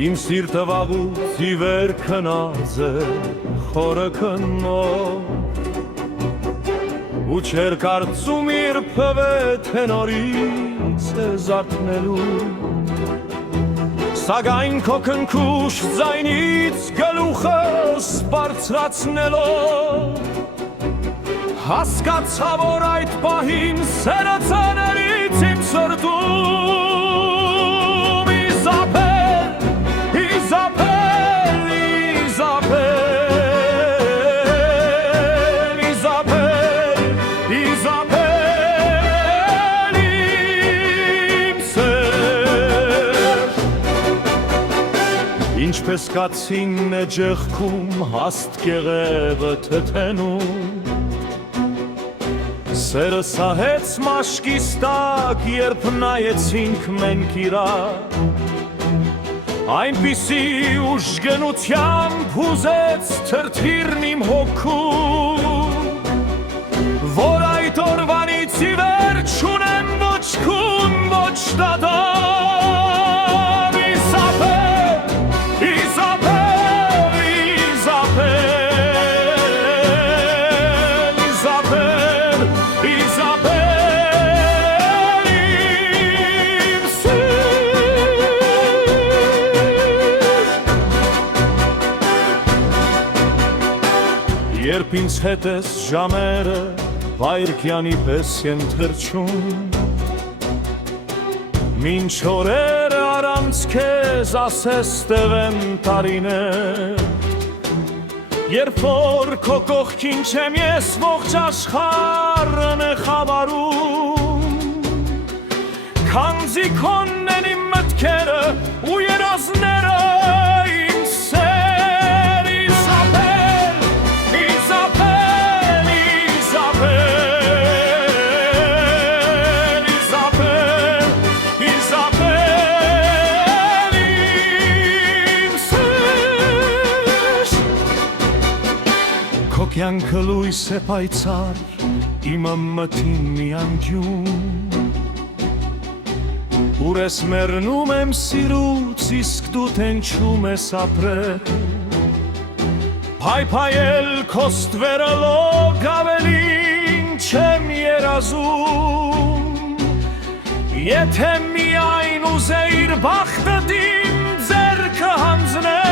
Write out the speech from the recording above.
Իմ սիրտը վաղուց ի վեր քնած է խորը քնով ու չեր կարծում երբևէ թե նորից է զարթնելու Սակայն քո քնքուշ ձայնից գլուխս բարձրացնելով Հասկացա, որ այդ պահին սերը ցաներից իմ սրտում Իզաբել, Իզաբել, Իզաբել, Իզաբել, Իզաբել, իմ սեր Ինչպես կացինն է ջեղքում հաստ կեղևը թթենում Սերը սահեց մաշկիս տակ, երբ նայեցինք մենք իրար Այնպիսի ուժգնությամբ հուզեց թրթիրն իմ հոգում Որ այդ օրվանից ի վեր չունեմ ոչ քուն, ոչ դադար Իզաբել, Իզաբել, Իզաբել, Իզաբել Իզաբել, իմ սեր Երբ ինձ հետ ես ժամերը վայրկյանի պես են թրջում Մինչ օրերը առանց քեզ ասես տևեն տարիներ Երբ որ քո կողքին չեմ ես ողջ աշխարհն է խավարում Քանզի քոնն են իմ մտքերը ու երազները իմ սեր Իզաբել, Իզաբել, Իզաբել, Իզաբել, Իզաբել, իմ սեր Քո կյանքը լույս է պայծառ, իմը մթին մի անկյուն Ուր ես մեռնում եմ սիրուց, իսկ դու տենչում ես ապրել Փայփայել քո ստվերը լոգ ավելին չեմ երազում Եթե միայն ուզեիր բախտդ իմ ձեռքը հանձնել